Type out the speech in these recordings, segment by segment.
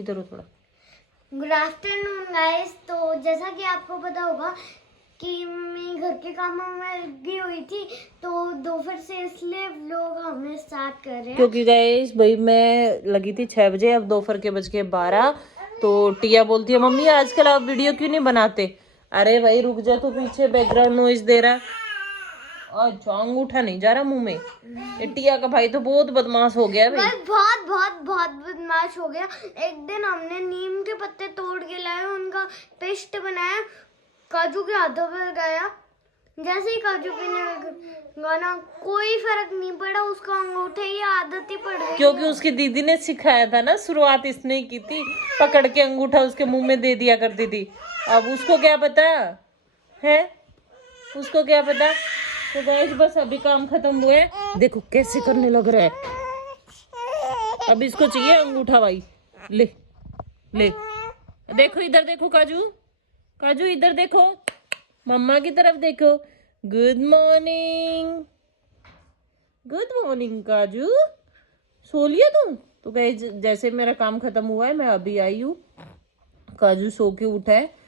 इधर हो थोड़ा। Good afternoon guys. तो जैसा कि आपको पता होगा कि मैं घर के कामों में लगी हुई थी, तो दोपहर से इसलिए व्लॉग हमने स्टार्ट कर रहे हैं। क्योंकि गाइस भाई मैं लगी थी 6 बजे, अब दोपहर के बज के 12। तो टिया बोलती है मम्मी आजकल आप वीडियो क्यों नहीं बनाते। अरे भाई रुक जा, तो पीछे बैकग्राउंड नॉइज दे रहा। अच्छा अंगूठा नहीं जा रहा मुंह में। ये टिया का भाई तो बहुत बदमाश हो गया भाई। बहुत बहुत बहुत बदमाश हो गया। एक दिन हमने नीम के पत्ते तोड़ के लाए, उनका पेस्ट बनाया, काजू के हाथों पर गया। जैसे ही काजू पीने गाना कोई फर्क नहीं पड़ा, उसका अंगूठे की आदत ही पड़ गई। क्योंकि उसकी दीदी ने सिखाया था ना, शुरुआत इसने ही की थी, पकड़ के अंगूठा उसके मुंह में दे दिया करती थी। अब उसको क्या पता है, उसको क्या पता। तो गाइस बस अभी काम खत्म हुए, देखो कैसे करने लग रहा है। अब इसको चाहिए अंगूठा भाई। ले ले, देखो इधर देखो काजू, काजू इधर देखो, मम्मा की तरफ देखो। गुड मॉर्निंग, गुड मॉर्निंग काजू, सो लिया तुम। तो गाइस जैसे मेरा काम खत्म हुआ है, मैं अभी आई हूँ, काजू सो के उठा है,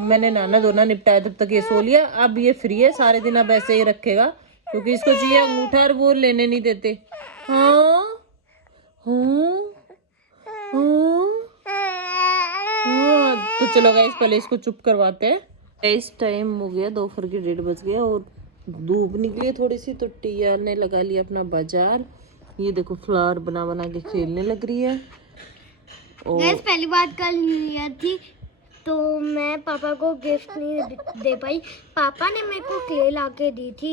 मैंने नहाना धोना निपटाया, तब तक ये सो लिया। अब ये फ्री है, सारे दिन अब ऐसे ही रखेगा क्योंकि इसको चाहिए अंगूठा और वो लेने नहीं देते। हाँ हाँ हाँ हाँ। तो चलो गाइस पहले इसको चुप करवाते हैं। इस टाइम हो गया दोपहर के 1:30 बज गया और धूप निकली है थोड़ी सी, तो टिया ने लगा लिया अपना बाजार। ये देखो फ्लावर बना बना के खेलने लग रही है। और पहली बात कल न्यू ईयर थी, तो मैं पापा को गिफ्ट नहीं दे पाई। पापा ने मेरे को क्ले ला के दी थी,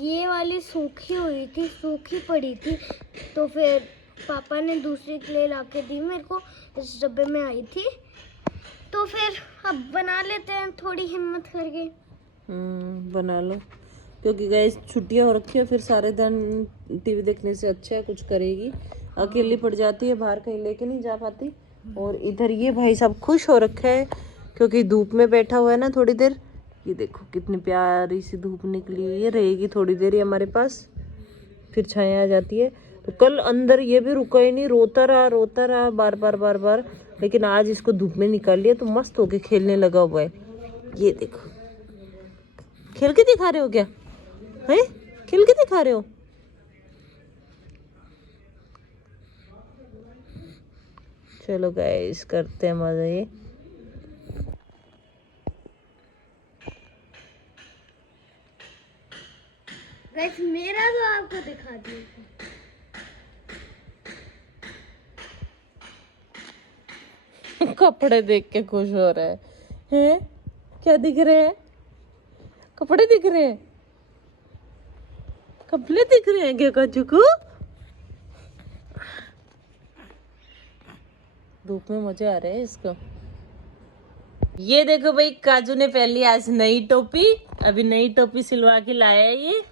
ये वाली सूखी हुई थी, सूखी पड़ी थी। तो फिर पापा ने दूसरी क्ले ला के दी मेरे को, इस डब्बे में आई थी। तो फिर अब बना लेते हैं थोड़ी हिम्मत करके। बना लो, क्योंकि गाइस छुट्टियां हो रखी है, फिर सारे दिन टीवी देखने से अच्छा है कुछ करेगी। अकेली पड़ जाती है, बाहर कहीं लेके नहीं जा पाती। और इधर ये भाई साहब खुश हो रखे है क्योंकि धूप में बैठा हुआ है ना थोड़ी देर। ये देखो कितनी प्यारी सी धूप निकली हुई है, रहेगी थोड़ी देर ही हमारे पास, फिर छाया आ जाती है। तो कल अंदर ये भी रुका ही नहीं, रोता रहा बार बार बार बार, लेकिन आज इसको धूप में निकाल लिया तो मस्त होके खेलने लगा हुआ है। ये देखो खेल के दिखा रहे हो क्या है, खेल के दिखा रहे हो। चलो गाइस करते हैं मजा। ये गाइस मेरा तो आपको दिखा दिया। कपड़े देख के खुश हो रहा है। हैं क्या दिख रहे हैं, कपड़े दिख रहे हैं, कपड़े दिख रहे हैं क्या काजू को। धूप में मजे आ रहे हैं इसको। ये देखो भाई काजू ने पहली आज नई टोपी, अभी नई टोपी सिलवा के लाया है। ये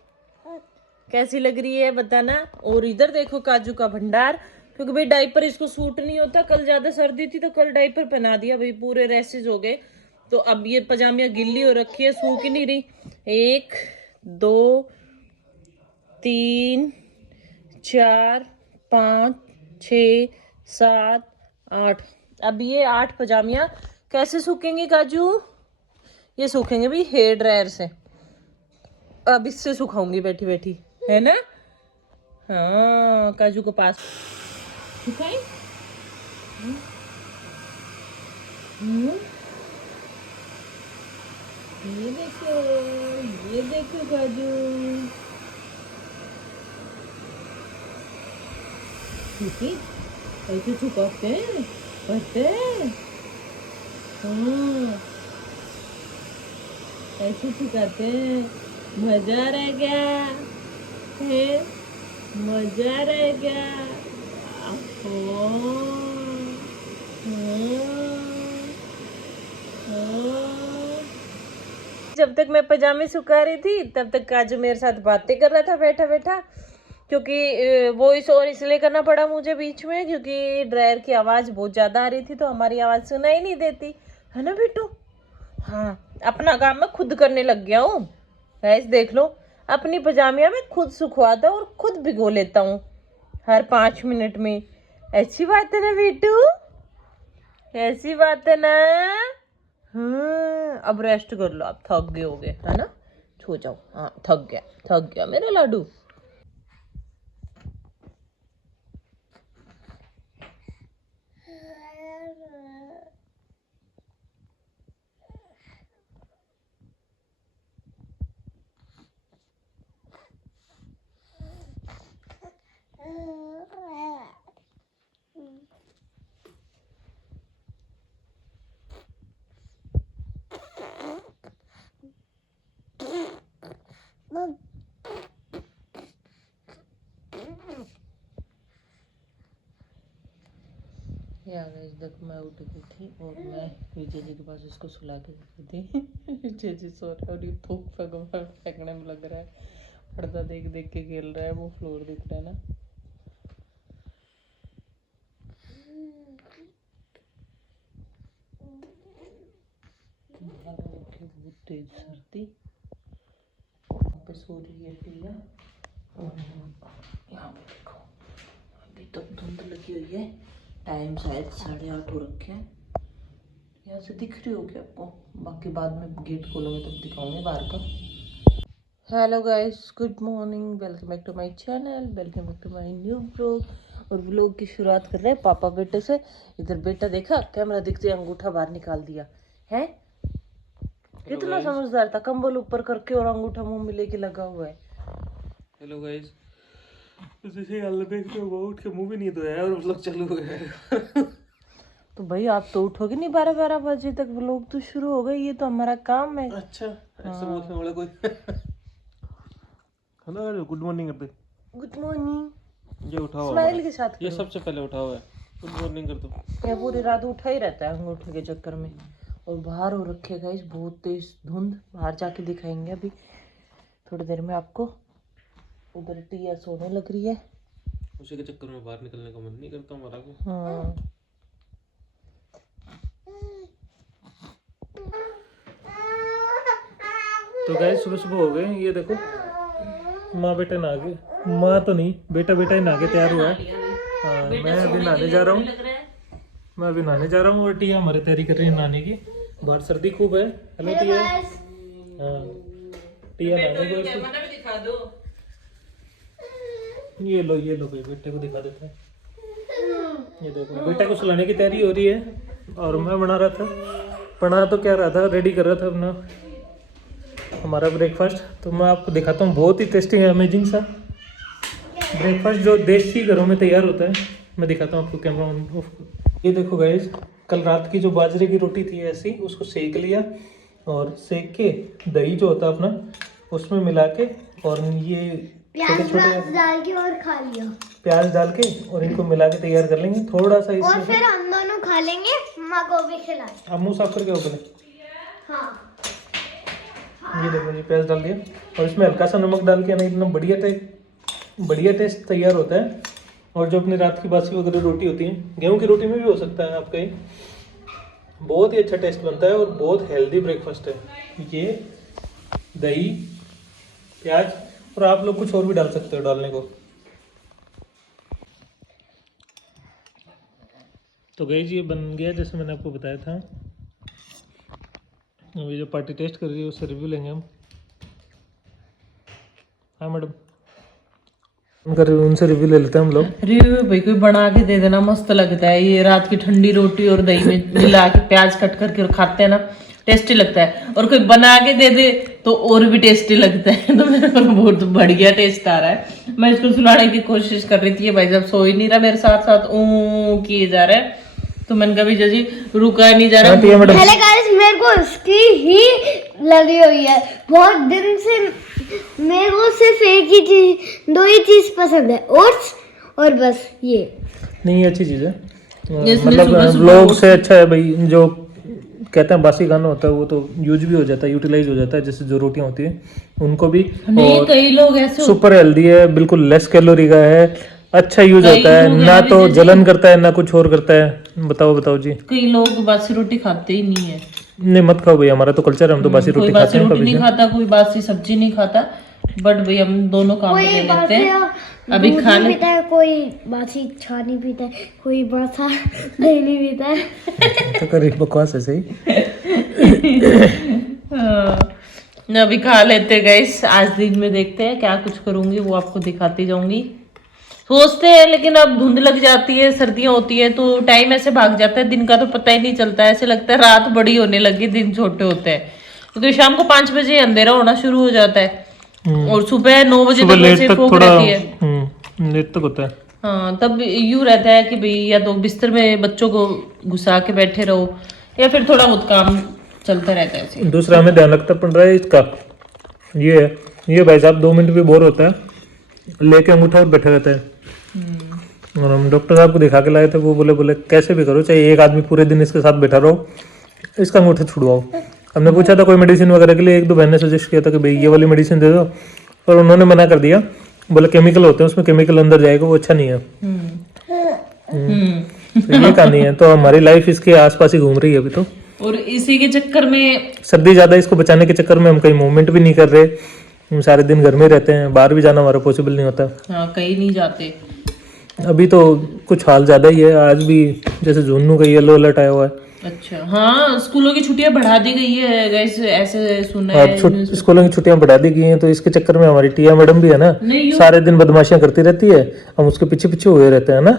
कैसी लग रही है बताना। और इधर देखो काजू का भंडार, क्योंकि भाई डायपर इसको सूट नहीं होता, कल ज्यादा सर्दी थी तो कल डायपर पहना दिया भाई, पूरे रैसेज हो गए। तो अब ये पजामिया गिल्ली हो रखी है, सूख ही नहीं रही। 1 2 3 4 5 6 7 8। अब ये 8 पजामिया कैसे सूखेंगी काजू, ये सूखेंगे भाई हेयर ड्रायर से। अब इससे सुखाऊंगी बैठी बैठी, है ना। हाँ काजू को पास सुखाई। ये देखो काजू, ऐसे छुपाते हैं, पढ़ते हैं। हाँ ऐसे छुपाते हैं। मजा रह गया है, मजा रह गया। जब तक मैं पजामे सुखा रही थी तब तक काजू मेरे साथ बातें कर रहा था बैठा बैठा, क्योंकि वॉइस और इसलिए करना पड़ा मुझे बीच में क्योंकि ड्रायर की आवाज़ बहुत ज़्यादा आ रही थी, तो हमारी आवाज़ सुनाई नहीं देती है ना बेटू। हाँ अपना काम मैं खुद करने लग गया हूँ गैस, देख लो अपनी पजामिया में खुद सुखवाता हूँ और खुद भिगो लेता हूँ हर 5 मिनट में, ऐसी बात है ना बेटू, ऐसी बात है ना। हाँ अब रेस्ट कर लो, आप थक गए होगे है ना, सो जाओ। हाँ थक गया मेरा लाडू। यार देखो मैं उठ गई थी और मैं विजय जी के पास उसको सुला के गई थी। विजय जी सो रहा है और ये थूक फेंकने में लग रहा है, पर्दा देख देख के खेल रहा है, वो फ्लोर दिख रहा है ना। बहुत तेज सर्दी, पे सो रही है टिया और यहाँ पे देखो अभी तक धुंध लगी हुई है, टाइम शायद 8:30 हो रखे हैं। यहाँ से दिख रही होगी आपको, बाकी बाद में गेट खोलोगे तब दिखाऊंगे बाहर का। Hello guys, good morning, welcome back to my channel, welcome back to my new vlog. और व्लॉग की शुरुआत कर रहे हैं पापा बेटे से। इधर बेटा देखा कैमरा दिखते अंगूठा बाहर निकाल दिया है, कितना समझदार था, कंबल ऊपर करके और अंगूठा मुंह में लेके लगा हुआ है। हेलो गाइस, जैसे हाल देख रहे हो उठ के मुंह भी नहीं धोया और व्लॉग चालू हो गया। तो भाई आप तो उठोगे नहीं 12-12 बजे तक, व्लॉग तो शुरू हो गए, ये तो हमारा काम है। अच्छा ऐसे बोलने वाला कोई। हेलो गुड मॉर्निंग कर दे। गुड मॉर्निंग ये उठाओ स्माइल के साथ ये करो। सबसे पहले उठा हुआ है, गुड मॉर्निंग कर दो। ये पूरी रात उठा ही रहता है अंगूठे के चक्कर में। और बाहर हो रखे गाइस बहुत तेज धुंध, बाहर जाके दिखाएंगे अभी थोड़ी देर में आपको। उधर टिया सोने लग रही है, उसी के चक्कर में बाहर निकलने का मन नहीं करता हमारा भी। हाँ। तो गाइस सुबह सुबह हो गए, ये देखो माँ बेटा नहा गए, माँ तो नहीं बेटा बेटा ही नहा के तैयार हुआ है। हाँ मैं अभी नहाने जा रहा हूँ, और टिया हमारी तैयारी कर रही है नहाने की। बाहर सर्दी खूब है। हेलो टिया। हाँ टिया नहाने को दिखा दो, ये लो भाई बेटे को दिखा देता है। ये देखो बेटे को सुलाने की तैयारी हो रही है और मैं बना तो क्या रहा था, रेडी कर रहा था अपना हमारा ब्रेकफास्ट। तो मैं आपको दिखाता हूँ, बहुत ही टेस्टी है, अमेजिंग सा ब्रेकफास्ट जो देसी घरों में तैयार होता है। मैं दिखाता हूँ आपको, कैमरा ऑन ऑफ। ये देखो गाइस, कल रात की जो बाजरे की रोटी थी ऐसी, उसको सेक लिया और सेक के दही जो होता है अपना उसमें मिला के और ये छोटे छोटे डाल के और खा लिया, प्याज डाल के और इनको मिला के तैयार कर लेंगे थोड़ा सा और इसमें। फिर हम दोनों खा लेंगे, माँ को भी खिलाए। आप मुँह साफ करके ओपन। हाँ ये देखो जी प्याज डाल दिया और इसमें हल्का सा नमक डाल के ना एकदम बढ़िया टेस्ट तैयार होता है। और जो अपनी रात की बासी वगैरह रोटी होती है, गेहूं की रोटी में भी हो सकता है आपका, ये बहुत ही अच्छा टेस्ट बनता है और बहुत हेल्दी ब्रेकफास्ट है ये। दही प्याज और आप लोग कुछ और भी डाल सकते हो डालने को। तो गाइस ये बन गया जैसे मैंने आपको बताया था। अभी जो पार्टी टेस्ट कर रही है उससे रिव्यू लेंगे हम। हाँ मैडम, उनसे रिव्यू ले लेते हैं हम लोग। रिव्यू भाई कोई बना के दे देना, मस्त लगता है ये। रात की ठंडी रोटी और दही में मिला के प्याज कट करके और खाते हैं ना, टेस्टी लगता है। और कोई बना के दे दे तो और भी टेस्टी लगता है। तो मेरे को बहुत बढ़िया टेस्ट आ रहा है। मैं इसको सुलाने की कोशिश कर रही थी, भाई जब सो ही नहीं रहा मेरे साथ साथ ऊ किए जा रहा है, तो मैंने कहा जी रुका नहीं जा रहा। पहले गाइस मेरे को उसकी ही लगी हुई है, बहुत दिन से मेरे को सिर्फ एक ही चीज, दो ही चीज पसंद है, ओट्स और बस ये। नहीं अच्छी चीज़ है, मतलब ब्लॉग से अच्छा है भाई। जो कहते हैं बासी खाना होता है वो तो यूज भी हो जाता है, यूटिलाइज हो जाता है। जैसे जो रोटियां होती हैं उनको भी, नहीं कई लोग ऐसे सुपर हेल्दी है, बिल्कुल लेस कैलोरी का है, अच्छा यूज होता है, ना तो जलन करता है ना कुछ और करता है। बताओ जी। कई लोग बासी रोटी खाते ही नहीं है। नहीं मत खाओ भाई, हमारा तो कल्चर है, हम तो बासी रोटी खाते हैं। नहीं खाता, कोई बासी सब्जी नहीं खाता। बट भाई हम दोनों काम कोई ले लेते बासी हैं। अभी दूध खा नहीं ले पीता है, कोई बासी छानी पीता है, कोई बासा दही नहीं पीता है। तो करी बकवास है सही। हाँ, अभी खा लेते गाइस। आज दिन में देखते हैं क्या कुछ करूंगी, वो आपको दिखाती जाऊंगी। सोचते हैं लेकिन अब धुंध लग जाती है, सर्दियां होती है तो टाइम ऐसे भाग जाता है, दिन का तो पता ही नहीं चलता है। ऐसे लगता है रात बड़ी होने लगी, दिन छोटे होते हैं। क्योंकि शाम को 5 बजे अंधेरा होना शुरू हो जाता है और सुबह 9 बजे तक वैसे फोक रहती है। लेट तक होता है। हाँ, तब यूं रहता है कि भाई या तो बिस्तर में बच्चों को घुसा के बैठे रहो या फिर थोड़ा बहुत काम चलता रहता है ऐसे। दूसरा हमें ध्यान रखना पड़ रहा है इसका, ये भाई साहब 2 मिनट भी बोर होता है, लेके अंगूठा और बैठा रहता है। और हम डॉक्टर साहब को दिखा के लाए थे, वो बोले कैसे भी करो, चाहे एक आदमी पूरे दिन इसके साथ बैठा रहो, इसका अंगूठा छुड़वाओ। हमने पूछा था कोई मेडिसिन वगैरह के लिए, 1-2 बहन ने सजेस्ट किया था कि भाई ये वाली मेडिसिन दे दो, पर उन्होंने मना कर दिया। बोले केमिकल होते हैं उसमें, केमिकल अंदर जाएगा, वो अच्छा नहीं है। तो ये कहानी है। तो हमारी लाइफ इसके आसपास ही घूम रही है अभी तो। और इसी के चक्कर में सर्दी ज्यादा, इसको बचाने के चक्कर में हम कहीं मूवमेंट भी नहीं कर रहे, हम सारे दिन घर में रहते हैं, बाहर भी जाना हमारा पॉसिबल नहीं होता। हाँ, कहीं नहीं जाते। अभी तो कुछ हाल ज्यादा ही है। आज भी जैसे झुन्नू का येलो अलर्ट आया हुआ है। अच्छा, हाँ, स्कूलों की छुट्टियां बढ़ा दी गई है गाइस, ऐसे सुना अब है। स्कूलों की छुट्टियां बढ़ा दी गई हैं, तो इसके चक्कर में हमारी टिया मैडम भी है ना, नहीं सारे दिन बदमाशियां करती रहती है, हम उसके पीछे पीछे हुए रहते हैं ना।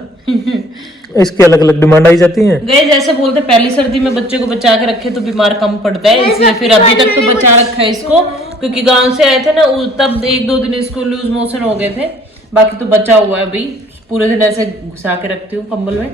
इसकी अलग अलग डिमांड आई जाती है। गाइस ऐसे बोलते पहली सर्दी में बच्चे को बचा के रखे तो बीमार कम पड़ता है, इसलिए फिर अभी तक तो बचा रखा है इसको। क्योंकि गांव से आए थे ना, तब 1-2 दिन इसको लूज मोशन हो गए थे, बाकी तो बचा हुआ है। अभी पूरे दिन ऐसे घुसा के रखती हूँ कंबल में।